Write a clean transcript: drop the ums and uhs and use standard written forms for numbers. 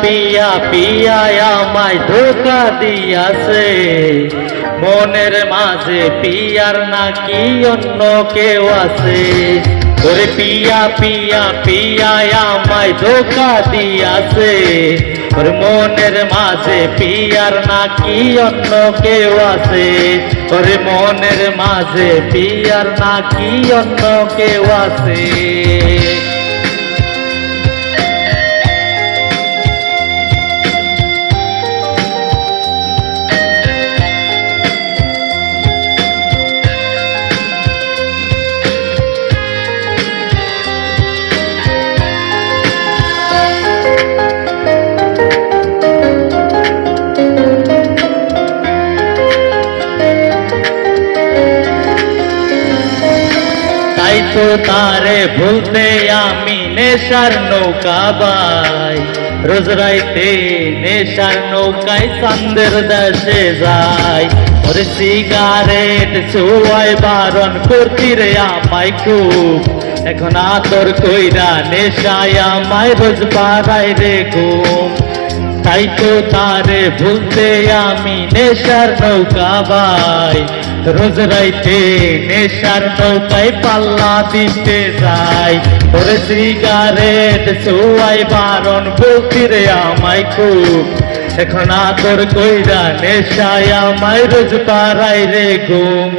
পিয়া পিয়া আমায় ধোকা দিয়াছে, মনের মাঝে পিয়ার নাকি অন্য কেউ আছে। ওরে পিয়া পিয়া পিয়া আমায় ধোকা দিয়াছে, ওর মনের মাঝে পিয়ার নাকি অন্য কেউ আছে। ওরে মনের মাঝে পিয়ার নাকি অন্য কেউ আছে। তাই তো তারে ভুলতে আমি নেশার নৌকা বাই, রোজ রাইতে নেশার নৌকায় চাঁদের দেশে যাই। ওরে সিগারেট ছোঁয়ায় বারণ করতি রে আমায় খুব, এখন আদর কইরা নেশায় আমায় রোজ বাড়াই রে ঘুম। তাই তো তারে ভুলতে আমি নেশার নৌকা বাই, রোজ রাইতে নেশার নৌকায় পাল্লা দিতে যাই। ওরে সিগারেট ছোঁয়াই বারণ বলতি রে আমায় খুব, এখন আদর কইরা নেশায় আমায় রোজ পাড়াই রে ঘুম।